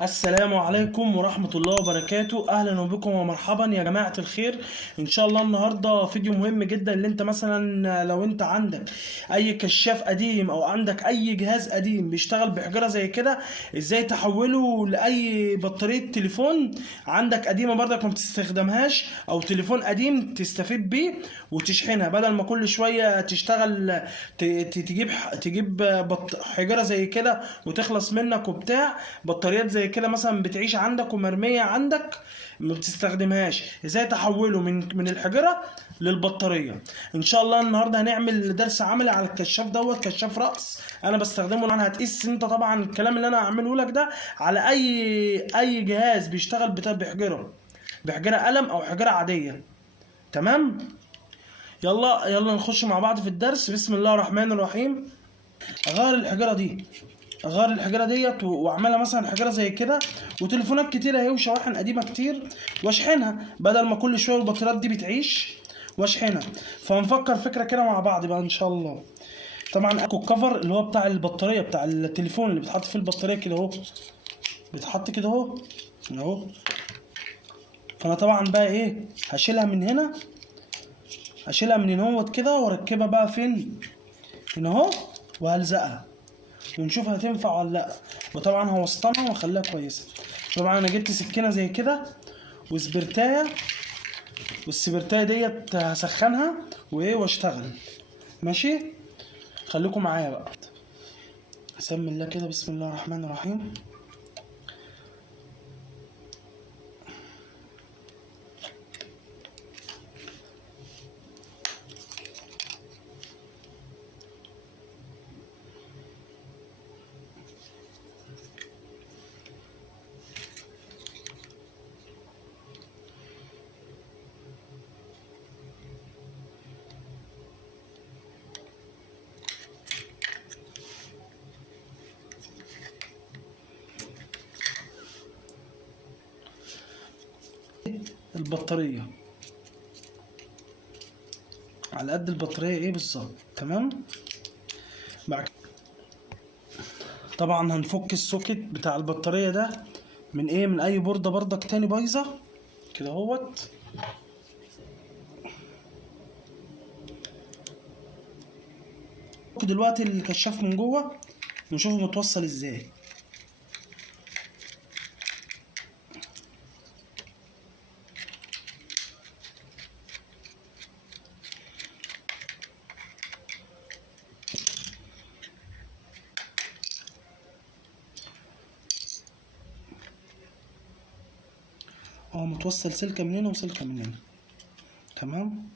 السلام عليكم ورحمة الله وبركاته. اهلا بكم ومرحبا يا جماعة الخير. ان شاء الله النهاردة فيديو مهم جدا. اللي انت مثلا لو انت عندك اي كشاف قديم او عندك اي جهاز قديم بيشتغل بحجرة زي كده، ازاي تحوله لاي بطارية تليفون عندك قديمة برضك ما بتستخدمهاش، او تليفون قديم تستفيد بيه وتشحنها بدل ما كل شوية تشتغل تجيب حجرة زي كده وتخلص منك وبتاع. بطاريات زي كده مثلا بتعيش عندك ومرمية عندك ما بتستخدمهاش، ازاي تحوله من الحجرة للبطارية. ان شاء الله النهارده هنعمل درس عملي على الكشاف دوت، كشاف رأس انا بستخدمه. طبعا هتقيس انت طبعا الكلام اللي انا هعمله لك ده على اي جهاز بيشتغل بحجرة قلم او حجرة عادية. تمام، يلا نخش مع بعض في الدرس. بسم الله الرحمن الرحيم. اغير الحجره ديت واعملها مثلا حجره زي كده، وتليفونات كتير اهي وشواحن قديمه كتير، واشحنها بدل ما كل شويه البطاريات دي بتعيش واشحنها. فهنفكر فكره كده مع بعض بقى ان شاء الله. طبعا اكو الكفر اللي هو بتاع البطاريه بتاع التليفون اللي بتحط فيه البطاريه كده اهو، بيتحط كده اهو. فانا طبعا بقى ايه، هشيلها من هنا، هشيلها من هنا كده واركبها بقى فين؟ هنا اهو، وهلزقها ونشوف هتنفع ولا لا. وطبعا هوسطنها واخليها كويسه. طبعا انا جبت سكينه زي كده وسبرتايه، والسبرتايه ديت هسخنها واشتغل. ماشي، خليكم معايا بقى. اسمي الله كده، بسم الله الرحمن الرحيم. البطاريه على قد البطاريه ايه بالظبط. تمام، طبعا هنفك السوكت بتاع البطاريه ده من اي بورده برضك تاني بايظه كده اهوت. دلوقتي الكشاف من جوه نشوفه متوصل ازاي. هو متوصل سلكة من هنا وسلكة من هنا. تمام،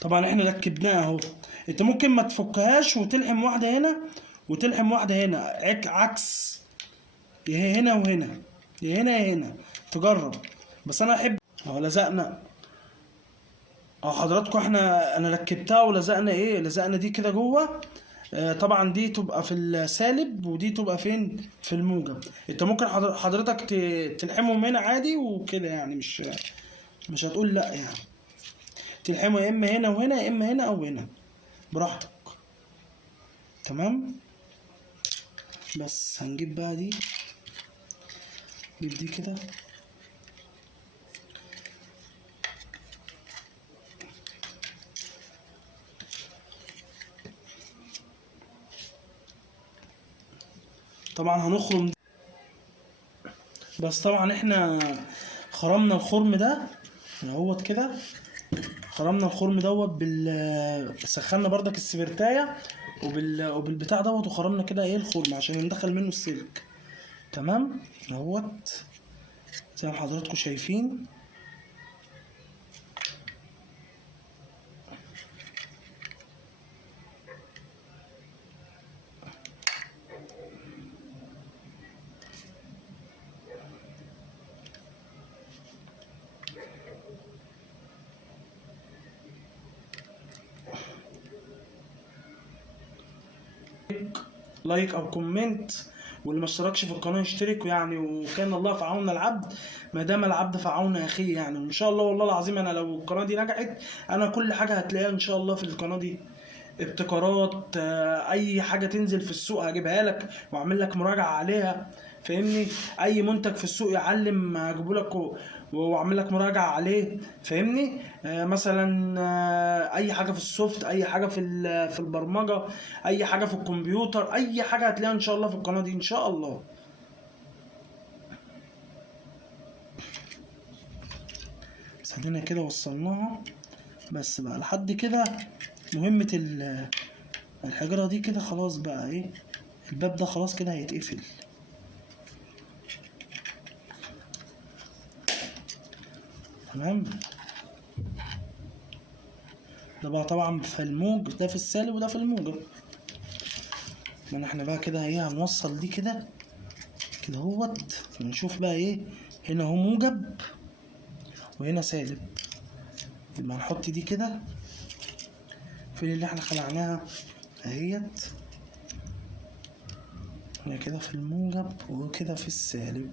طبعا احنا ركبناها اهو. انت ممكن ما تفكهاش وتلحم واحده هنا وتلحم واحده هنا عكس، يا هنا وهنا، يا هنا يا هنا، تجرب. بس انا احب اهو لزقنا اه حضراتكم انا ركبتها ولزقنا ايه، لزقنا دي كده جوه. طبعا دي تبقى في السالب ودي تبقى فين في الموجب. انت ممكن حضرتك تلحمهم هنا عادي وكده يعني، مش هتقول لا يعني. تلحمه يا اما هنا وهنا، يا اما هنا او هنا، براحتك. تمام. بس هنجيب بقى دي، نجيب دي كده. طبعا هنخرم. بس طبعا احنا خرمنا الخرم ده اهوت كده. خرمنا الخرم دوت سخنا بردك السبرتاية وبالبتاع دوت، وخرمنا كده ايه الخرم عشان ندخل منه السلك. تمام اهوت زي ما حضراتكم شايفين. لايك او كومنت، واللي ما اشتركش في القناه يشترك يعني. وكان الله في عون العبد ما دام العبد في عون اخيه يعني. وان شاء الله والله العظيم انا لو القناه دي نجحت، انا كل حاجه هتلاقيها ان شاء الله في القناه دي. ابتكارات، اي حاجه تنزل في السوق هجيبها لك واعمل لك مراجعه عليها. فاهمني؟ اي منتج في السوق يعلم هجيبه لك واعمل لك مراجعه عليه. فاهمني؟ مثلا اي حاجه في السوفت، اي حاجه في البرمجه، اي حاجه في الكمبيوتر، اي حاجه هتلاقيها ان شاء الله في القناه دي ان شاء الله. بس ادينا كده وصلناها. بس بقى لحد كده مهمه الحجره دي كده خلاص بقى ايه. الباب ده خلاص كده هيتقفل. تمام. ده بقى طبعا في الموج، ده في السالب وده في الموجب. ما احنا بقى كده ايه هنوصل دي كده كده اهوت، ونشوف بقى ايه. هنا هو موجب وهنا سالب، يبقى هنحط دي كده في اللي احنا خلعناها اهيت. هنا كده في الموجب وكده في السالب.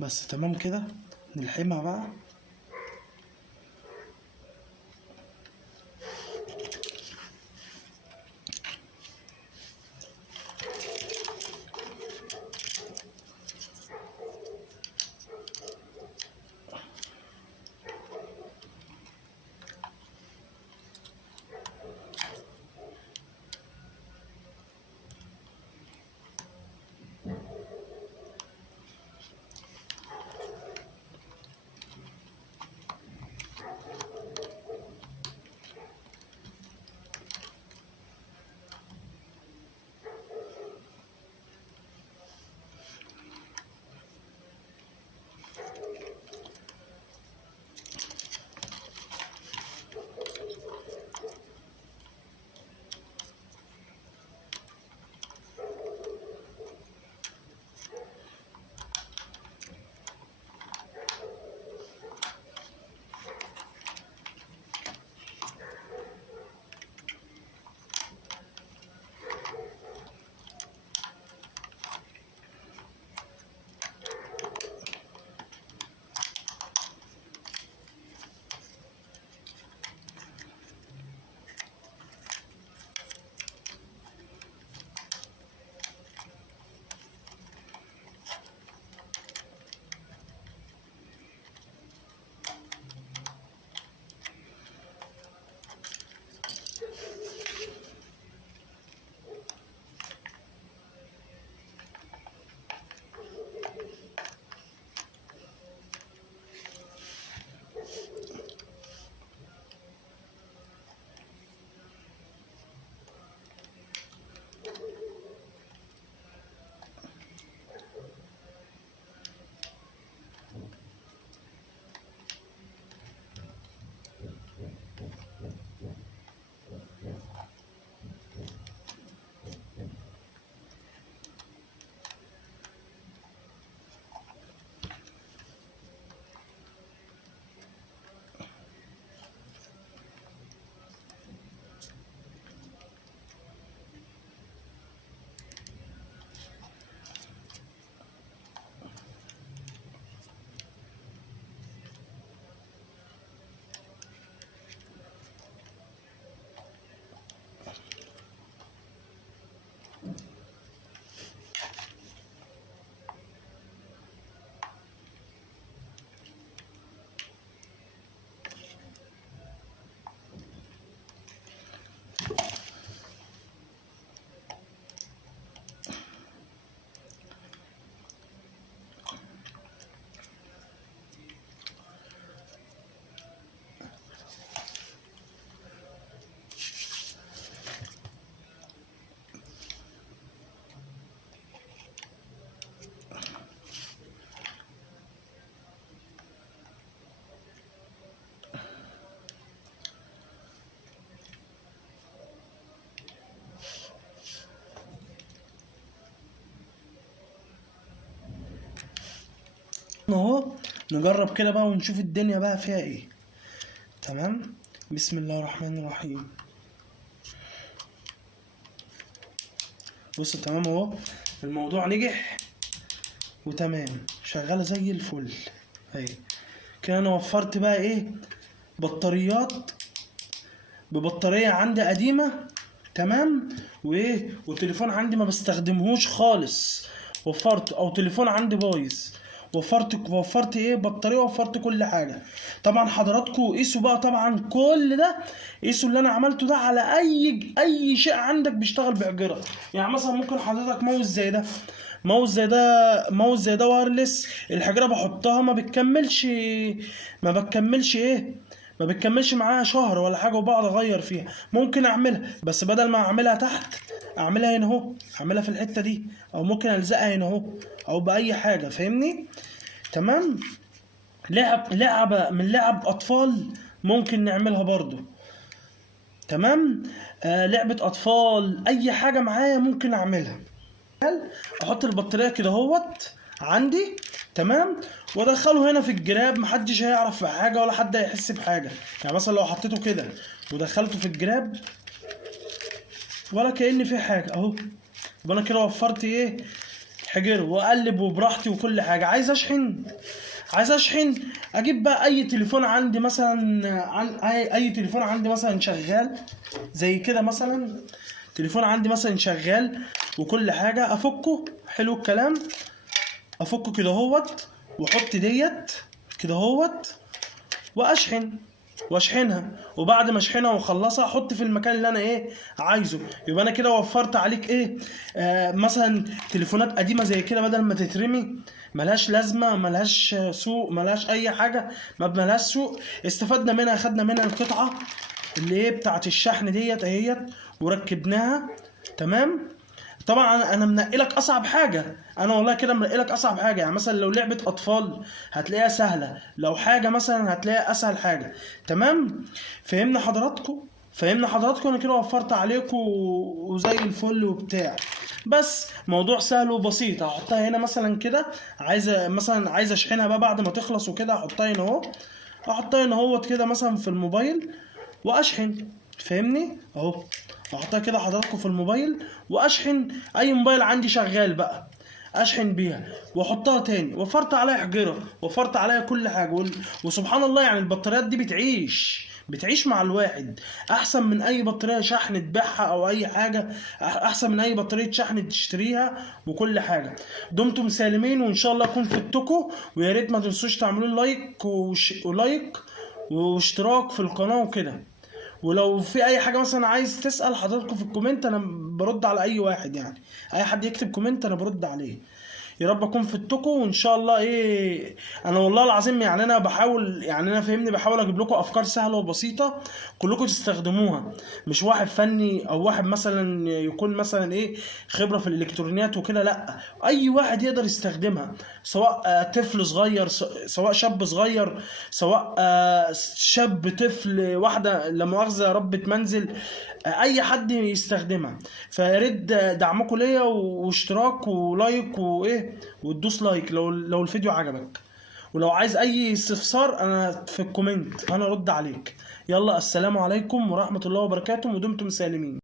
بس تمام كده. نلحمها بقى. اهو نجرب كده بقى ونشوف الدنيا بقى فيها ايه. تمام، بسم الله الرحمن الرحيم. بص تمام اهو الموضوع نجح وتمام شغاله زي الفل اهي كده. انا وفرت بقى ايه بطاريات ببطاريه عندي قديمه، تمام، وايه وتليفون عندي ما بستخدمهوش خالص وفرت، او تليفون عندي بايظ وفرت ايه بطاريه، وفرت كل حاجه. طبعا حضراتكم قيسوا بقى طبعا كل ده، قيسوا اللي انا عملته ده على اي شيء عندك بيشتغل باجره. يعني مثلا ممكن حضرتك ماوس زي ده، ماوس زي ده وايرلس، الحجره بحطها ما بتكملش معاها شهر ولا حاجه، وبقعد اغير فيها. ممكن اعملها، بس بدل ما اعملها تحت اعملها هنا اهو، اعملها في الحته دي، او ممكن الزقها هنا اهو، او باي حاجه، فاهمني؟ تمام. لعبه من لعب اطفال ممكن نعملها برضو. تمام. لعبه اطفال، اي حاجه معايا ممكن اعملها. احط البطاريه كده اهوت عندي، تمام، وادخله هنا في الجراب، محدش هيعرف في حاجه ولا حد هيحس بحاجه. يعني مثلا لو حطيته كده ودخلته في الجراب ولا كأن في حاجه اهو، يبقى انا كده وفرت ايه حجر، واقلب وبراحتي وكل حاجه. عايز اشحن اجيب بقى اي تليفون عندي مثلا، اي تليفون عندي مثلا شغال زي كده، مثلا تليفون عندي مثلا شغال وكل حاجه، افكه، حلو الكلام، افكه كده اهوت، واحط ديت كده اهوت، واشحنها، وبعد ما اشحنها واخلصها احط في المكان اللي انا ايه عايزه. يبقى انا كده وفرت عليك ايه مثلا تليفونات قديمه زي كده بدل ما تترمي ملهاش لازمه، ملهاش سوق، ملهاش اي حاجه، ما ملهاش سوق، استفدنا منها، خدنا منها القطعه اللي ايه بتاعت الشحن ديت اهيت وركبناها. تمام. طبعا انا منقلك اصعب حاجه، انا والله كده منقلك اصعب حاجه. يعني مثلا لو لعبه اطفال هتلاقيها سهله، لو حاجه مثلا هتلاقيها اسهل حاجه. تمام. فهمنا حضراتكم، انا كده وفرت عليكم وزي الفل وبتاع. بس موضوع سهل وبسيط. هحطها هنا مثلا كده، عايز اشحنها بقى بعد ما تخلص وكده، احطها هنا اهو، احطها هنا اهوت كده مثلا في الموبايل واشحن، فاهمني؟ اهو احطها كده حضراتكم في الموبايل واشحن اي موبايل عندي شغال بقى، اشحن بيها واحطها تاني. وفرت عليها حجره، وفرت عليها كل حاجه، وسبحان الله يعني البطاريات دي بتعيش مع الواحد احسن من اي بطاريه شحن تبيعها او اي حاجه، احسن من اي بطاريه شحن تشتريها وكل حاجه. دمتم سالمين، وان شاء الله اكون فدتكم، ويا ريت ما تنسوش تعملوا لايك واشتراك في القناه وكده. ولو في اي حاجه مثلا عايز تسال حضراتكم في الكومنت، انا برد على اي واحد، يعني اي حد يكتب كومنت انا برد عليه. يا رب اكون فدتكم، وان شاء الله ايه انا والله العظيم يعني انا بحاول، يعني انا فاهمني بحاول اجيب لكم افكار سهله وبسيطه كلكم تستخدموها، مش واحد فني او واحد مثلا يكون مثلا ايه خبره في الالكترونيات وكده، لا، اي واحد يقدر يستخدمها، سواء طفل صغير، سواء شاب صغير، سواء شاب طفل، واحده لا مؤاخذه ربة منزل، اي حد يستخدمها. فيا ريت دعمكم ليا واشتراك ولايك وايه، وتدوس لايك لو الفيديو عجبك. ولو عايز اي استفسار انا في الكومنت انا ارد عليك. يلا السلام عليكم ورحمة الله وبركاته، ودمتم سالمين.